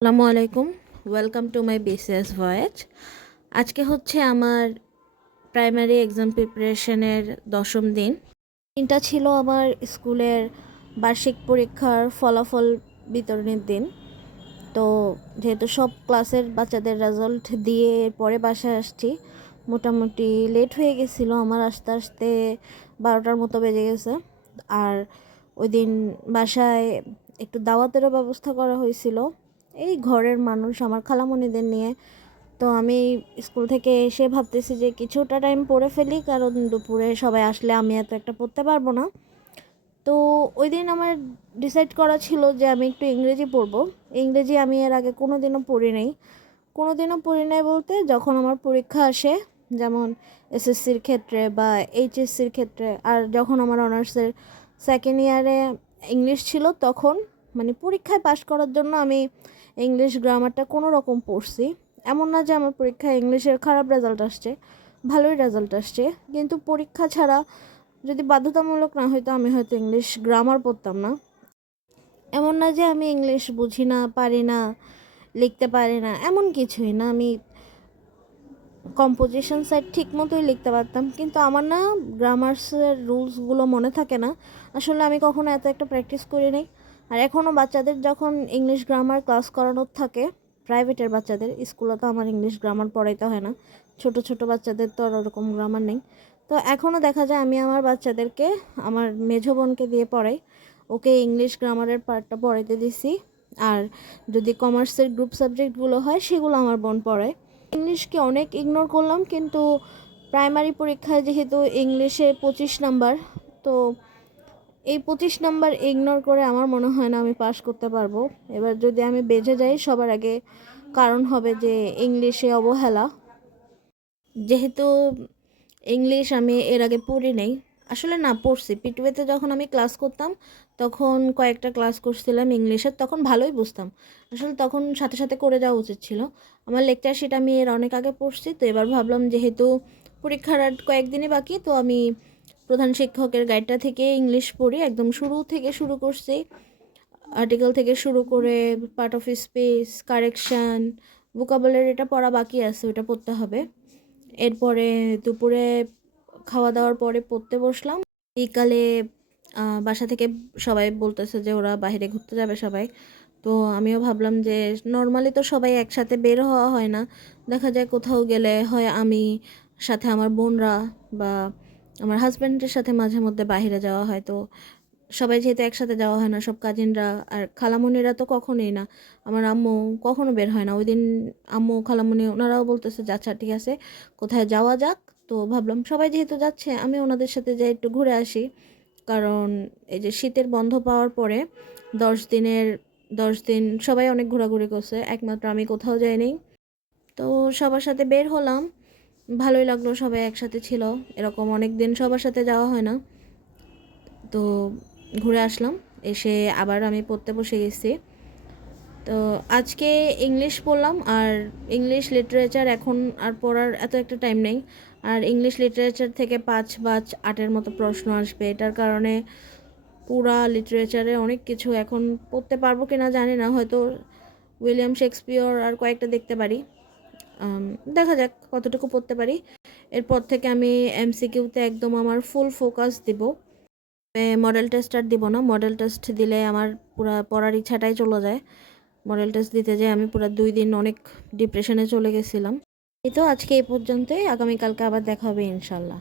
আসসালামু আলাইকুম। Welcome to my BCS voice. আজকে হচ্ছে আমার প্রাইমারি এক্সাম প্রিপারেশনের 10ম দিন। দিনটা ছিল আমার স্কুলের বার্ষিক পরীক্ষার ফলাফল বিতরণের দিন। তো যেহেতু সব ক্লাসের বাচ্চাদের রেজাল্ট দিয়ে পরে বাসায় আসছি, মোটামুটি লেট হয়ে গেছিলো আমার আসতে আসতে 12টার মতো বেজে গেছে। আর ওই দিন বাসায় একটু দাওয়াতেরও ব্যবস্থা করা হয়েছিল এই ঘরের মানুষ আমার খালামণিদের নিয়ে। তো আমি স্কুল থেকে এসে ভাবতেছি যে কিছুটা টাইম পড়ে ফেলি, কারণ দুপুরে সবাই আসলে আমি এত একটা পড়তে পারবো না। তো ওই দিন আমার ডিসাইড করা ছিল যে আমি একটু ইংরেজি পড়বো। ইংরেজি আমি এর আগে কোনো দিনও পড়ি নাই বলতে, যখন আমার পরীক্ষা আসে, যেমন এসএসসির ক্ষেত্রে বা এইচএসসির ক্ষেত্রে, আর যখন আমার অনার্সের সেকেন্ড ইয়ারে ইংলিশ ছিল, তখন মানে পরীক্ষায় পাশ করার জন্য আমি ইংলিশ গ্রামারটা কোনো রকম পড়ছি। এমন না যে আমার পরীক্ষায় ইংলিশের খারাপ রেজাল্ট আসছে, ভালোই রেজাল্ট আসছে, কিন্তু পরীক্ষা ছাড়া যদি বাধ্যতামূলক না হয়তো আমি হয়তো ইংলিশ গ্রামার পড়তাম না। এমন না যে আমি ইংলিশ বুঝি না, পারি না, লিখতে পারি না, এমন কিছুই না। আমি কম্পোজিশন সাইড ঠিক মতোই লিখতে পারতাম, কিন্তু আমার না গ্রামার্সের রুলসগুলো মনে থাকে না। আসলে আমি কখনো এত একটা প্র্যাকটিস করি নাই। আর এখনও বাচ্চাদের যখন ইংলিশ গ্রামার ক্লাস করানোর থাকে, প্রাইভেটের বাচ্চাদের, স্কুলে তো আমার ইংলিশ গ্রামার পড়াইতে হয় না, ছোট ছোট বাচ্চাদের তো আর ওরকম গ্রামার নেই। তো এখনও দেখা যায় আমি আমার বাচ্চাদেরকে, আমার মেঝো বোনকে দিয়ে পড়াই, ওকে ইংলিশ গ্রামারের পার্টটা পড়াইতে দিছি। আর যদি কমার্সের গ্রুপ সাবজেক্টগুলো হয় সেগুলো আমার বোন পড়ায়। ইংলিশকে অনেক ইগনোর করলাম, কিন্তু প্রাইমারি পরীক্ষায় যেহেতু ইংলিশে 25 নাম্বার, তো এই 25 নাম্বার ইগনোর করে আমার মনে হয় না আমি পাশ করতে পারবো। এবার যদি আমি বেঁচে যাই, সবার আগে কারণ হবে যে ইংলিশে অবহেলা। যেহেতু ইংলিশ আমি এর আগে পড়ি নাই, আসলে না পড়ছি পিটুয়েতে, যখন আমি ক্লাস করতাম তখন কয়েকটা ক্লাস করছিলাম ইংলিশের, তখন ভালোই বুঝতাম। আসলে তখন সাথে সাথে করে যাওয়া উচিত ছিল। আমার লেকচার শিট আমি এর অনেক আগে পড়ছি, তো এবার ভাবলাম যেহেতু পরীক্ষার আর কয়েকদিনই বাকি, তো আমি প্রধান শিক্ষকের গাইডটা থেকে ইংলিশ পড়ি, একদম শুরু থেকে শুরু করছি। আর্টিকেল থেকে শুরু করে পার্ট অফ স্পিচ, কারেকশান, ভোকাবুলারিটা পড়া বাকি আছে, ওটা পড়তে হবে। এরপরে দুপুরে খাওয়া দাওয়ার পরে পড়তে বসলাম। বিকালে বাসা থেকে সবাই বলতেছে যে ওরা বাইরে ঘুরতে যাবে সবাই। তো আমিও ভাবলাম যে নর্মালি তো সবাই একসাথে বের হওয়া হয় না, দেখা যায় কোথাও গেলে হয় আমি, সাথে আমার বোনরা বা আমার হাজব্যান্ডের সাথে মাঝে মধ্যে বাইরে যাওয়া হয়। তো সবাই যেহেতু একসাথে যাওয়া হয় না, সব কাজিনরা আর খালামণিরা তো কখনোই না, আমার আম্মু কখনো বের হয় না। ওই দিন আম্মু খালামণি ওনারাও বলতেছে যে আচ্ছা ঠিক আছে, কোথায় যাওয়া যাক। তো ভাবলাম সবাই যেহেতু যাচ্ছে আমি ওনাদের সাথে যাই, একটু ঘুরে আসি। কারণ এই যে শীতের বন্ধ পাওয়ার পরে 10 দিনের 10 দিন সবাই অনেক ঘোরাঘুরি করছে, একমাত্র আমি কোথাও যাইনি। তো সবার সাথে বের হলাম, ভালোই লাগলো, সবাই একসাথে ছিল, এরকম অনেক দিন সবার সাথে যাওয়া হয় না। তো ঘুরে আসলাম, এসে আবার আমি পড়তে বসে গেছি। তো আজকে ইংলিশ পড়লাম, আর ইংলিশ লিটারেচার এখন আর পড়ার এত একটা টাইম নেই। আর ইংলিশ লিটারেচার থেকে 5 বা 8-এর মতো প্রশ্ন আসবে, এটার কারণে পুরা লিটারেচারে অনেক কিছু এখন পড়তে পারবো কিনা জানি না, হয়তো উইলিয়াম শেক্সপিয়র আর কয়েকটা দেখতে পারি। দেখা যাক কতটুকু পড়তে পারি। এরপর থেকে আমি এমসিকিউতে একদম আমার ফুল ফোকাস দিব। মডেল টেস্ট আর দিব না, মডেল টেস্ট দিলে আমার পুরো পড়ার ইচ্ছাটাই চলে যায়। মডেল টেস্ট দিতে যেয়ে আমি পুরো 2 দিন অনেক ডিপ্রেশনে চলে গেছিলাম। এই তো আজকে এই পর্যন্তই, আগামীকালকে আবার দেখা হবে ইনশাল্লাহ।